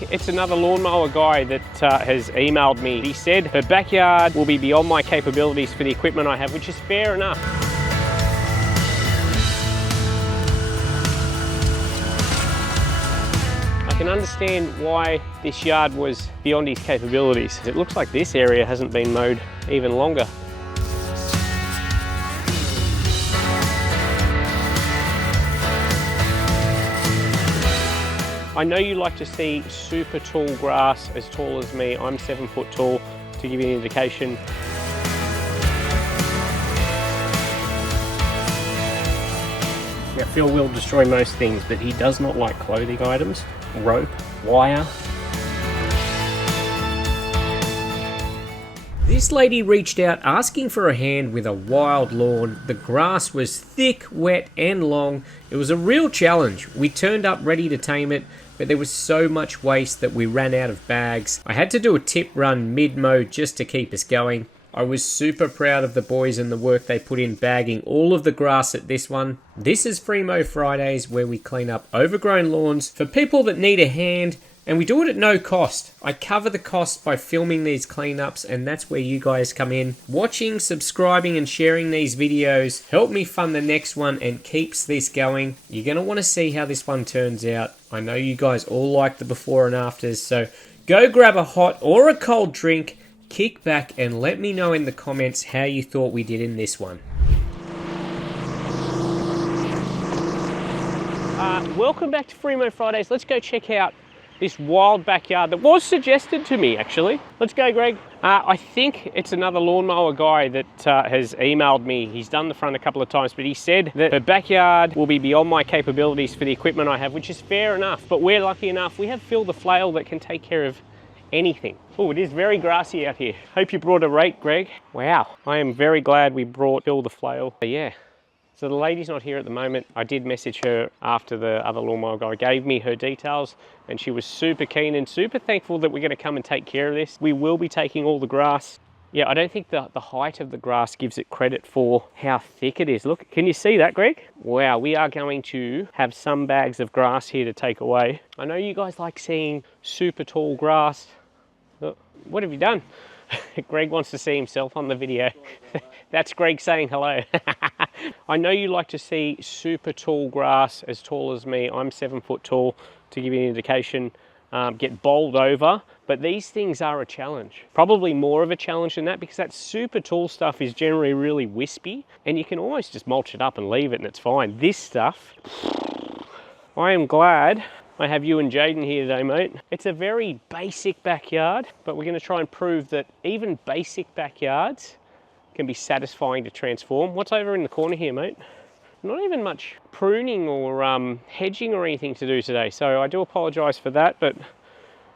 It's another lawnmower guy that has emailed me. He said her backyard will be beyond my capabilities for the equipment I have, which is fair enough. I can understand why this yard was beyond his capabilities. It looks like this area hasn't been mowed even longer. I know you like to see super tall grass as tall as me. I'm 7 foot tall, to give you an indication. Now Phil will destroy most things, but he does not like clothing items, rope, wire. This lady reached out asking for a hand with a wild lawn. The grass was thick, wet and long. It was a real challenge. We turned up ready to tame it, but there was so much waste that we ran out of bags. I had to do a tip run mid-mow just to keep us going. I was super proud of the boys and the work they put in bagging all of the grass at this one. This is Free Mow Fridays, where we clean up overgrown lawns for people that need a hand, and we do it at no cost. I cover the cost by filming these cleanups, and that's where you guys come in. Watching, subscribing and sharing these videos help me fund the next one and keeps this going. You're going to want to see how this one turns out. I know you guys all like the before and afters, so go grab a hot or a cold drink, kick back and let me know in the comments how you thought we did in this one. Welcome back to Free Mow Fridays. Let's go check out this wild backyard that was suggested to me, actually. Let's go, Greg. I think it's another lawnmower guy that has emailed me. He's done the front a couple of times, but he said that her backyard will be beyond my capabilities for the equipment I have, which is fair enough. But we're lucky enough. We have Phil the flail that can take care of anything. Oh, it is very grassy out here. Hope you brought a rake, Greg. Wow, I am very glad we brought Phil the flail. But yeah. So the lady's not here at the moment. I did message her after the other lawnmower guy gave me her details, and she was super keen and super thankful that we're going to come and take care of this. We will be taking all the grass. Yeah, I don't think the height of the grass gives it credit for how thick it is. Look, can you see that, Greg? Wow, we are going to have some bags of grass here to take away. I know you guys like seeing super tall grass. Look, what have you done? Greg wants to see himself on the video. That's Greg saying hello. I know you like to see super tall grass as tall as me. I'm 7 foot tall, to give you an indication. Get bowled over, but these things are a challenge. Probably more of a challenge than that, because that super tall stuff is generally really wispy and you can almost just mulch it up and leave it and it's fine. This stuff, I am glad I have you and Jaden here today, mate. It's a very basic backyard, but we're going to try and prove that even basic backyards can be satisfying to transform. What's over in the corner here, mate? Not even much pruning or hedging or anything to do today, so I do apologise for that, but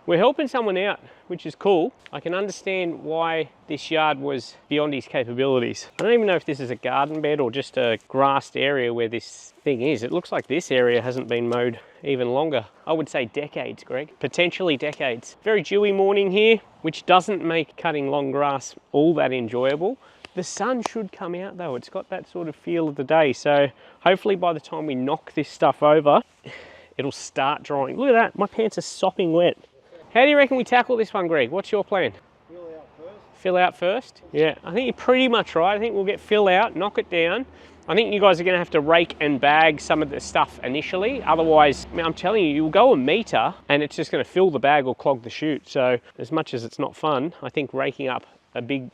we're helping someone out, which is cool. I can understand why this yard was beyond his capabilities. I don't even know if this is a garden bed or just a grassed area where this thing is. It looks like this area hasn't been mowed even longer. I would say decades, Greg. Potentially decades. Very dewy morning here, which doesn't make cutting long grass all that enjoyable. The sun should come out though. It's got that sort of feel of the day. So hopefully by the time we knock this stuff over, it'll start drying. Look at that, my pants are sopping wet. How do you reckon we tackle this one, Greg? What's your plan? Fill out first. Fill out first? Yeah, I think you're pretty much right. I think we'll get fill out, knock it down. I think you guys are going to have to rake and bag some of the stuff initially. Otherwise, I mean, I'm telling you, you'll go a metre and it's just going to fill the bag or clog the chute. So as much as it's not fun, I think raking up a big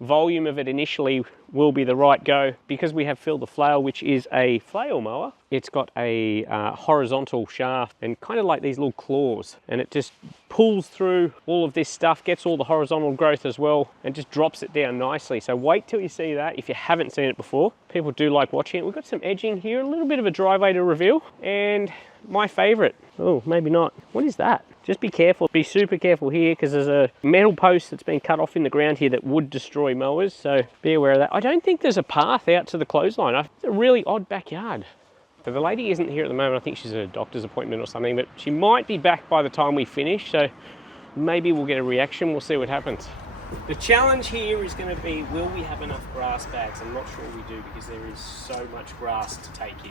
volume of it initially will be the right go. Because we have Phil the flail, which is a flail mower, it's got a horizontal shaft and kind of like these little claws, and it just pulls through all of this stuff, gets all the horizontal growth as well, and just drops it down nicely. So wait till you see that if you haven't seen it before. People do like watching it. We've got some edging here, a little bit of a driveway to reveal, and my favorite, oh maybe not, what is that? Just be careful, be super careful here, because there's a metal post that's been cut off in the ground here that would destroy mowers, so be aware of that. I don't think there's a path out to the clothesline. It's a really odd backyard. So the lady isn't here at the moment. I think she's at a doctor's appointment or something, but she might be back by the time we finish, so maybe we'll get a reaction. We'll see what happens. The challenge here is going to be, will we have enough grass bags? I'm not sure we do, because there is so much grass to take in.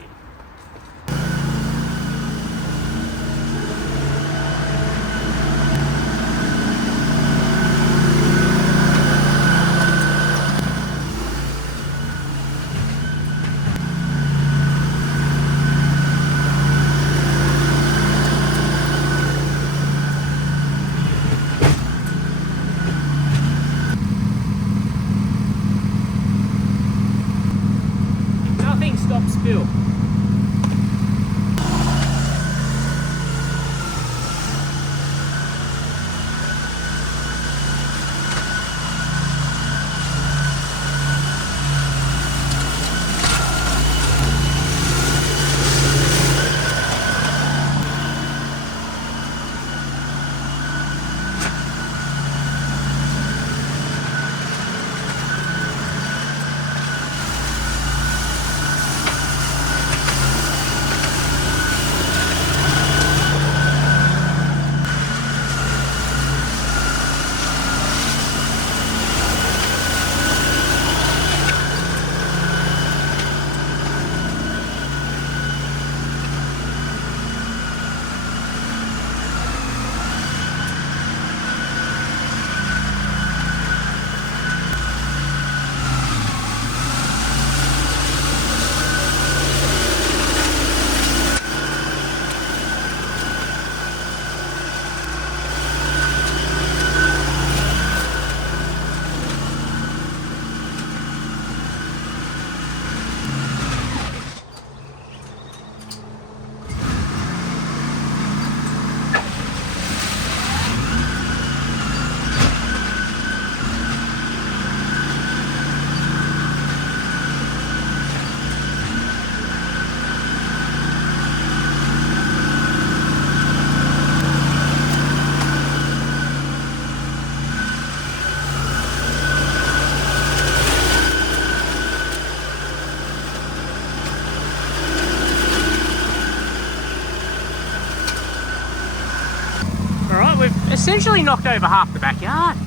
essentially knocked over half the backyard.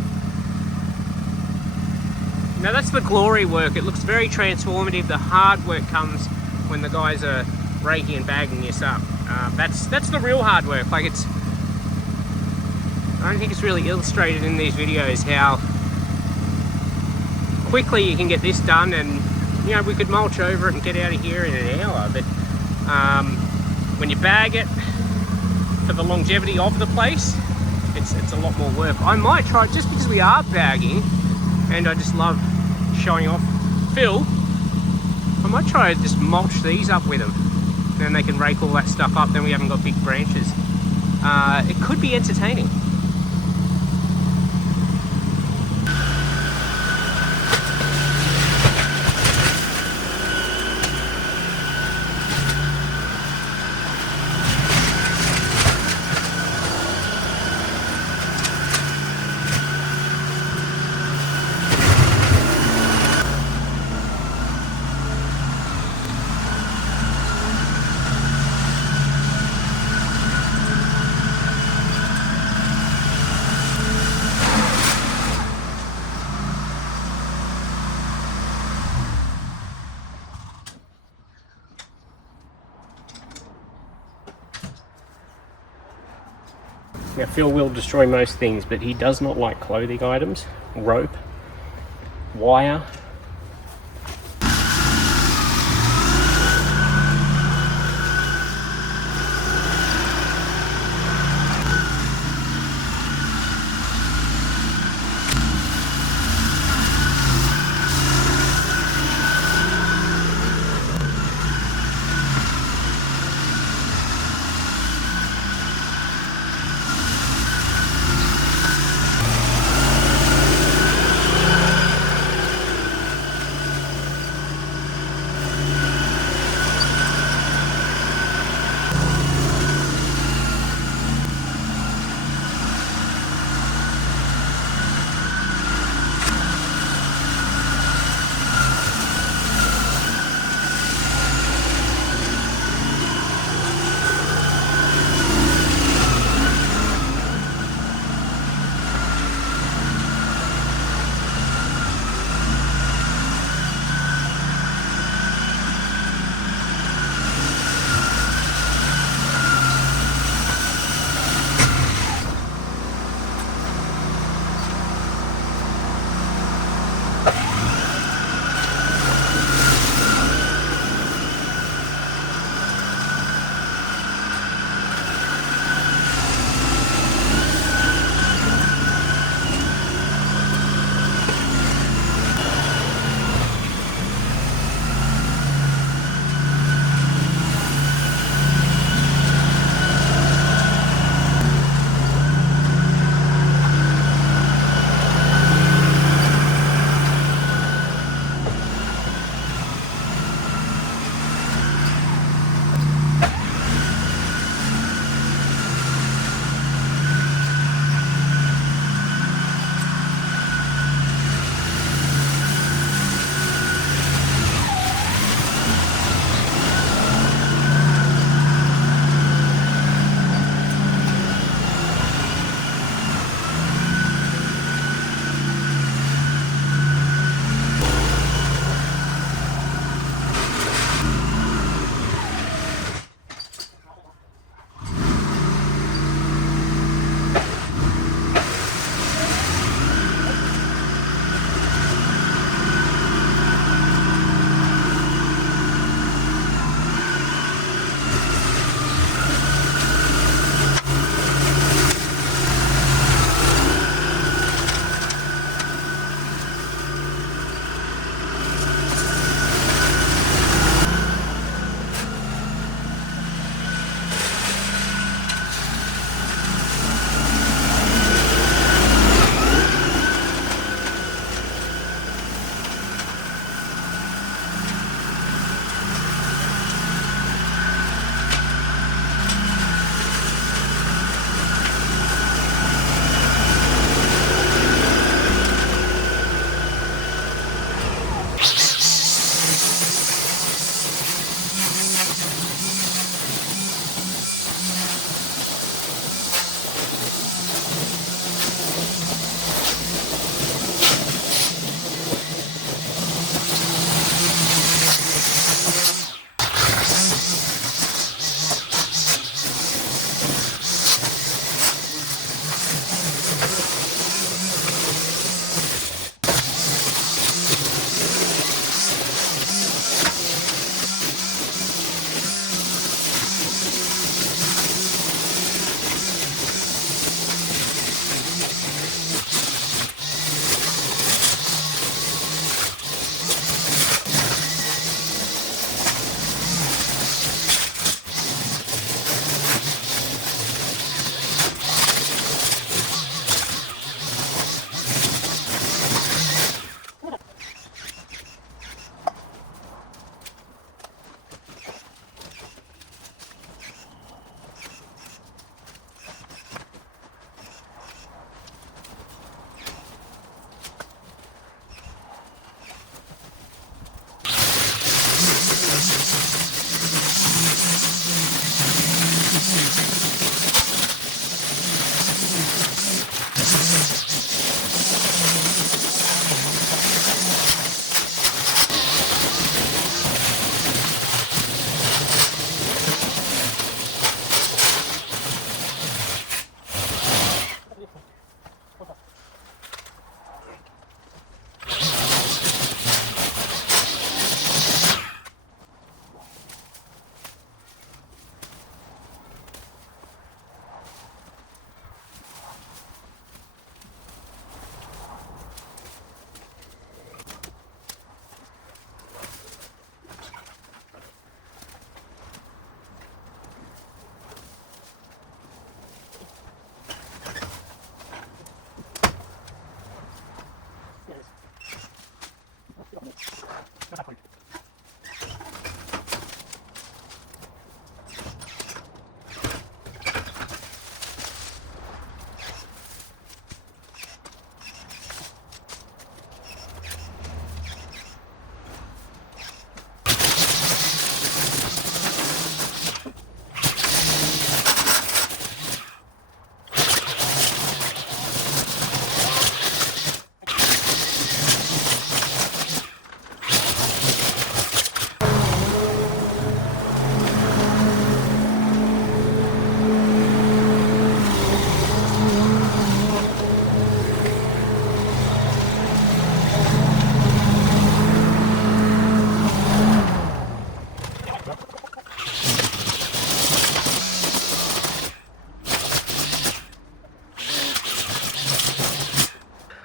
Now that's the glory work. It looks very transformative. The hard work comes when the guys are raking and bagging this up. That's the real hard work. Like, it's, I don't think it's really illustrated in these videos how quickly you can get this done, and you know, we could mulch over it and get out of here in an hour, but when you bag it for the longevity of the place, it's a lot more work. I might try, just because we are bagging and I just love showing off Phil, I might try to just mulch these up with them. Then they can rake all that stuff up, then we haven't got big branches. It could be entertaining. Now Phil will destroy most things, but he does not like clothing items, rope, wire.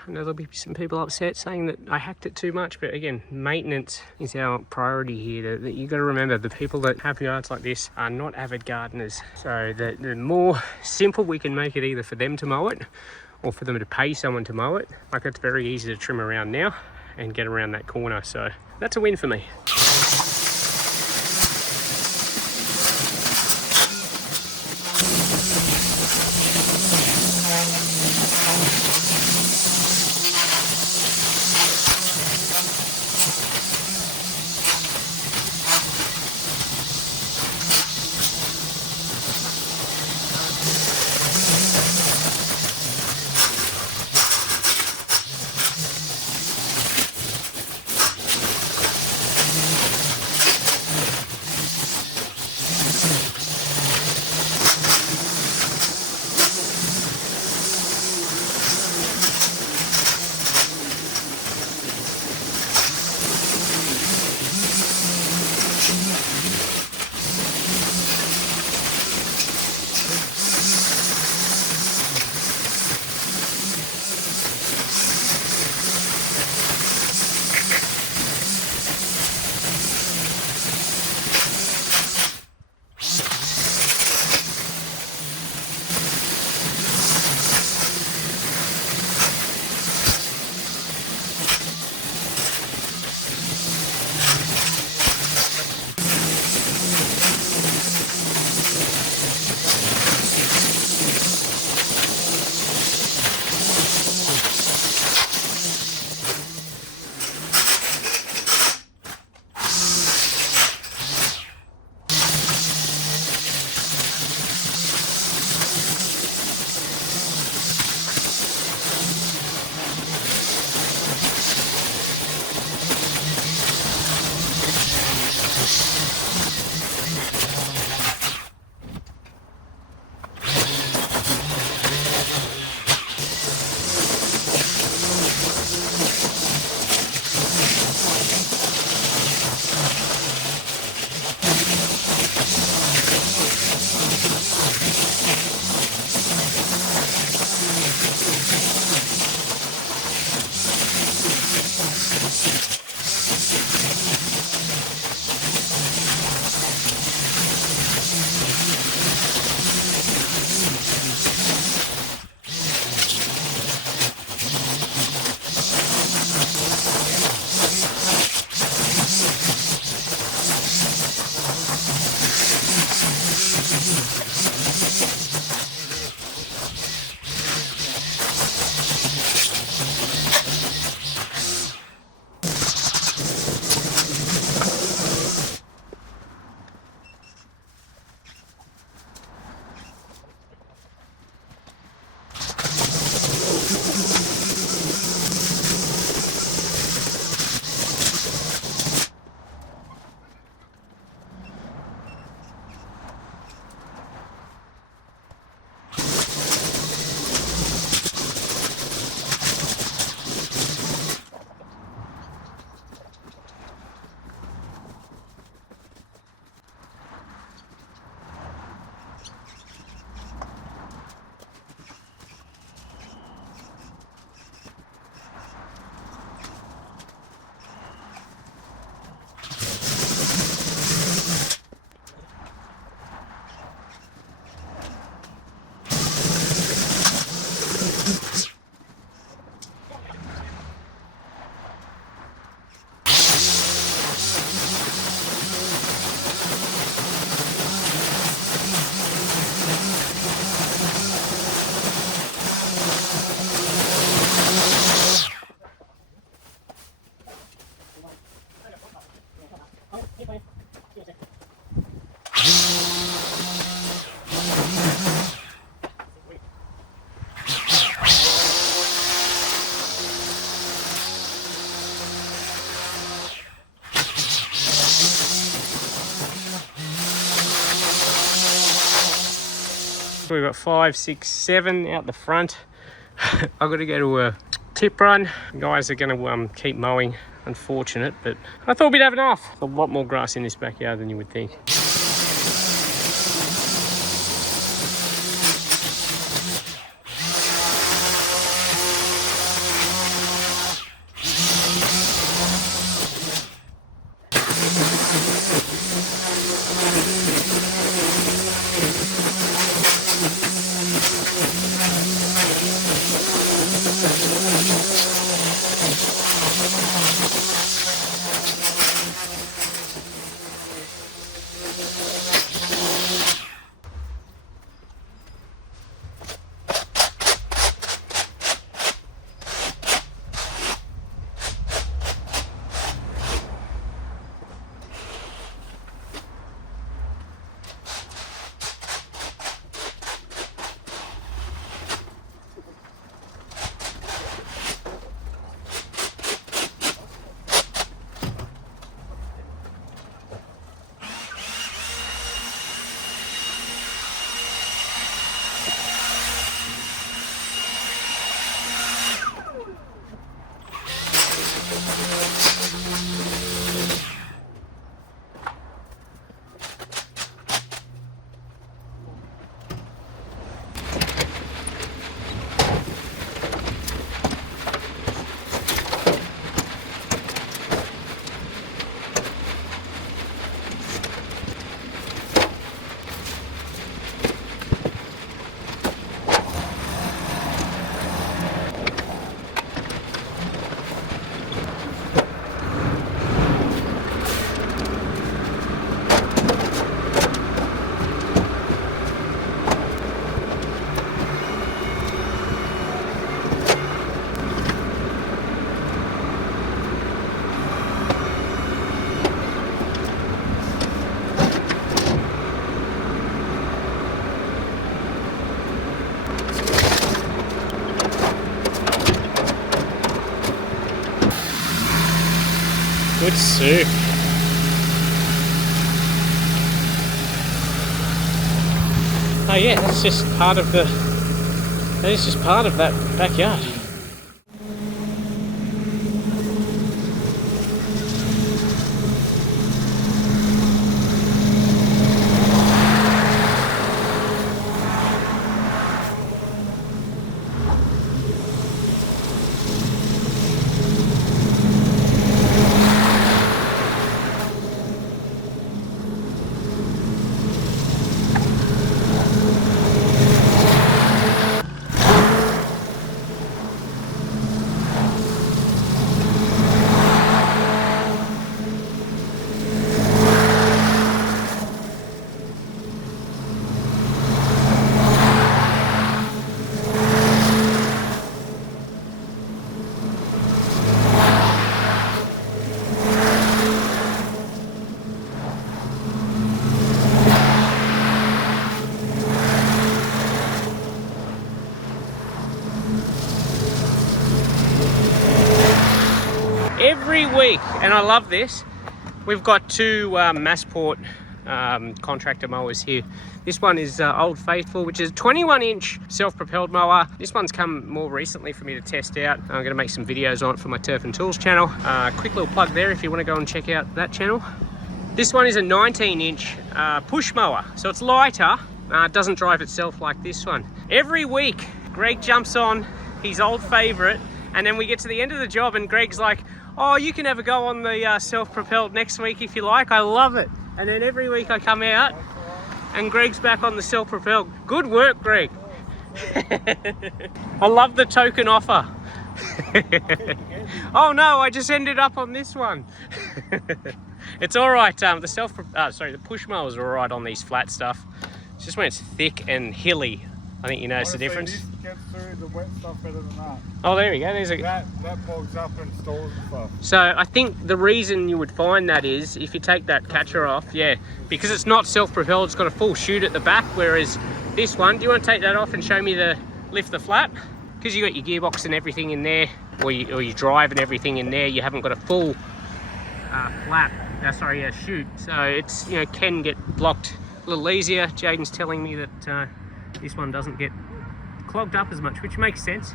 I know there'll be some people upset saying that I hacked it too much, but again, maintenance is our priority here. That you got to remember, the people that have yards like this are not avid gardeners. So the more simple we can make it, either for them to mow it or for them to pay someone to mow it, like it's very easy to trim around now and get around that corner. So that's a win for me. We've got 5, 6, 7 out the front. I've got to go to a tip run. Guys are going to keep mowing. Unfortunate, but I thought we'd have enough. A lot more grass in this backyard than you would think. Good soup. Oh yeah, that's just part of the, that is just part of that backyard. Every week, and I love this, we've got two Massport contractor mowers here. This one is Old Faithful, which is a 21-inch self-propelled mower. This one's come more recently for me to test out. I'm going to make some videos on it for my Turf and Tools channel. Quick little plug there if you want to go and check out that channel. This one is a 19-inch push mower, so it's lighter. It doesn't drive itself like this one. Every week, Greg jumps on his old favourite, and then we get to the end of the job and Greg's like, oh, you can have a go on the self-propelled next week if you like. I love it. And then every week I come out and Greg's back on the self-propelled. Good work, Greg. I love the token offer. Oh no, I just ended up on this one. It's all right. The push mowers are all right on these flat stuff. It's just when it's thick and hilly, I think you notice the difference. This gets through the wet stuff better than that. Oh, there we go. That bogs up and stalls and stuff. So I think the reason you would find that is if you take that catcher off, yeah, because it's not self-propelled, it's got a full chute at the back, whereas this one, do you want to take that off and show me lift the flat? Because you got your gearbox and everything in there, or your drive and everything in there, you haven't got a full chute. So it's, you know, can get blocked a little easier. Jaden's telling me that this one doesn't get clogged up as much, which makes sense.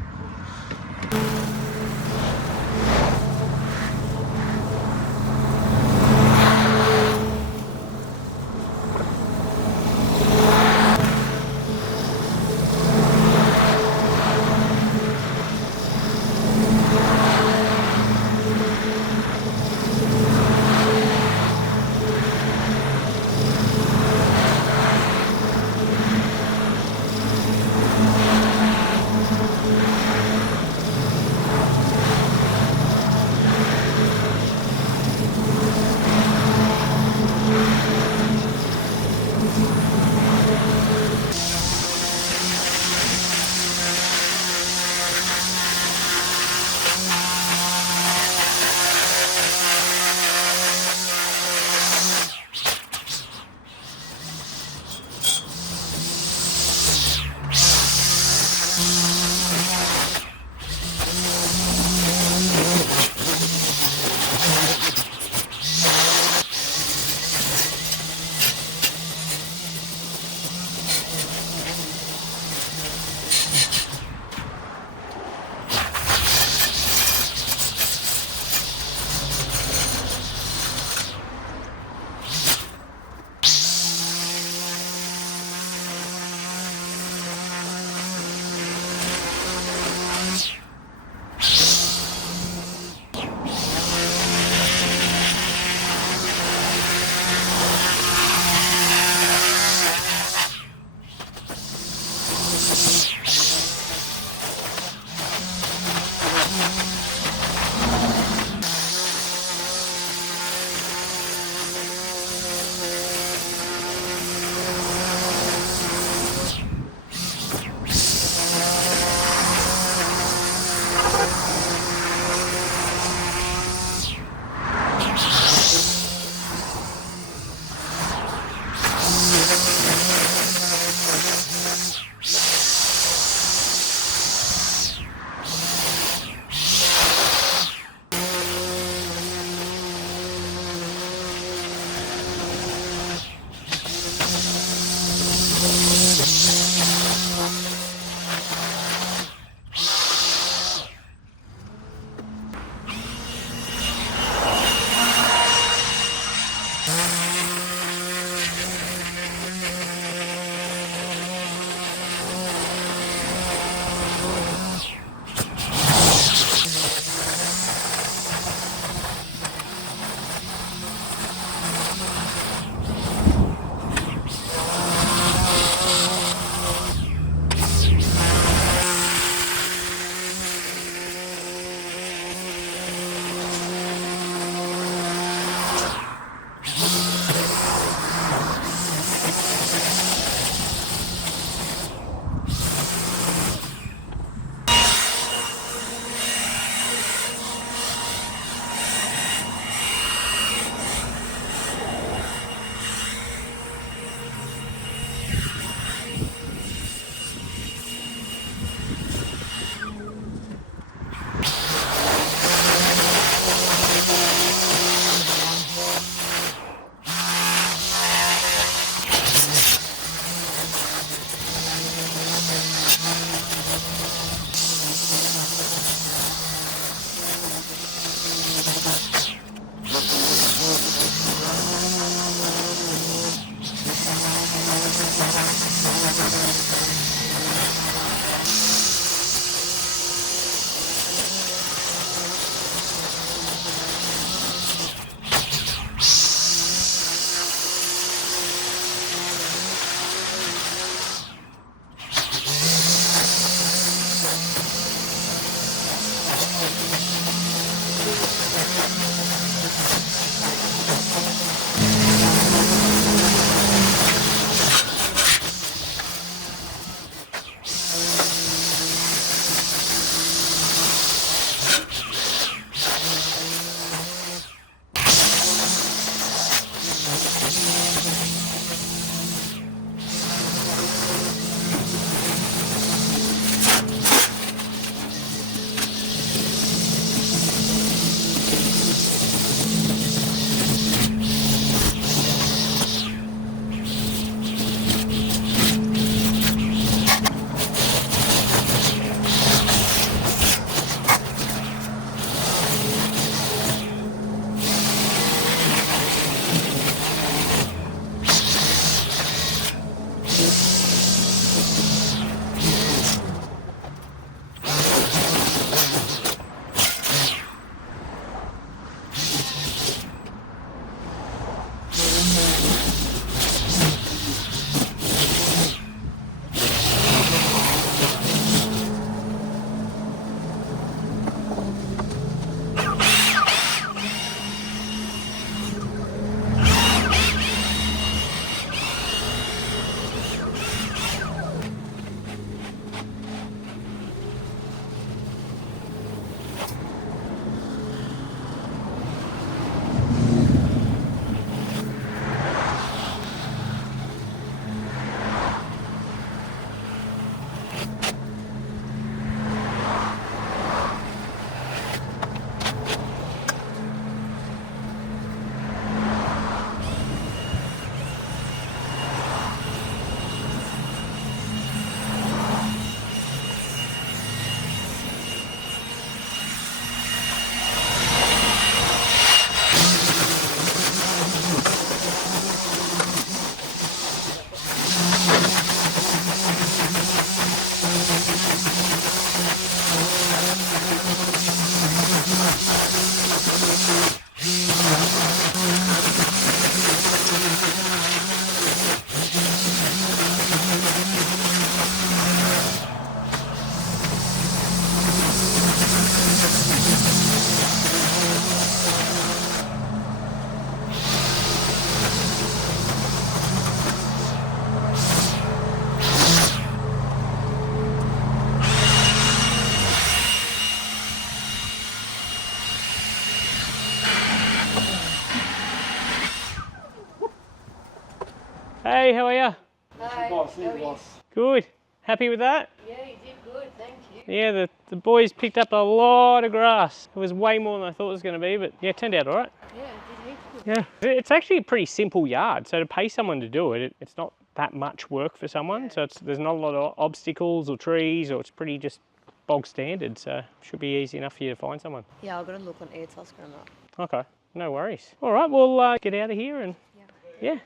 Hey, how are you? Hi, Boss, how are you? Good. Happy with that? Yeah, you did good, thank you. Yeah, the boys picked up a lot of grass. It was way more than I thought it was going to be, but yeah, it turned out all right. Yeah, it did heaps good. Yeah. It's actually a pretty simple yard, so to pay someone to do it, it's not that much work for someone. So there's not a lot of obstacles or trees, or it's pretty just bog standard, so it should be easy enough for you to find someone. Yeah, I've got to look on Airtasker and that. Okay, no worries. All right, we'll get out of here and yeah,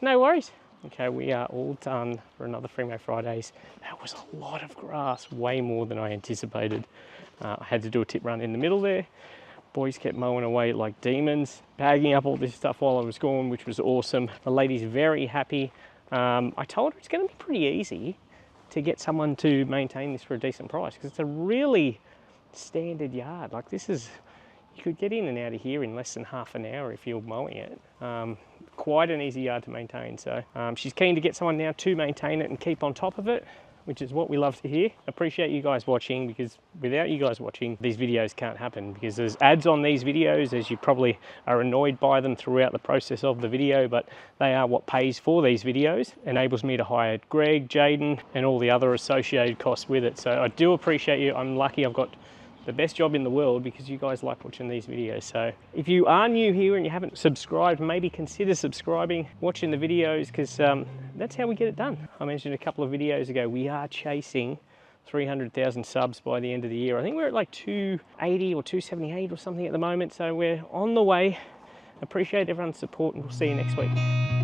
no worries. Okay, we are all done for another Free Fridays. That was a lot of grass, way more than I anticipated. I had to do a tip run in the middle there. Boys kept mowing away like demons, bagging up all this stuff while I was gone, which was awesome. The lady's very happy. I told her it's going to be pretty easy to get someone to maintain this for a decent price, because it's a really standard yard. Like this is, you could get in and out of here in less than half an hour if you're mowing it. Quite an easy yard to maintain. So she's keen to get someone now to maintain it and keep on top of it, which is what we love to hear. Appreciate you guys watching, because without you guys watching, these videos can't happen, because there's ads on these videos, as you probably are annoyed by them throughout the process of the video, but they are what pays for these videos, enables me to hire Greg, Jaden, and all the other associated costs with it. So I do appreciate you. I'm lucky I've got the best job in the world because you guys like watching these videos. So if you are new here and you haven't subscribed, maybe consider subscribing, watching the videos, because that's how we get it done. I mentioned a couple of videos ago, we are chasing 300,000 subs by the end of the year. I think we're at like 280 or 278 or something at the moment. So we're on the way. Appreciate everyone's support, and we'll see you next week.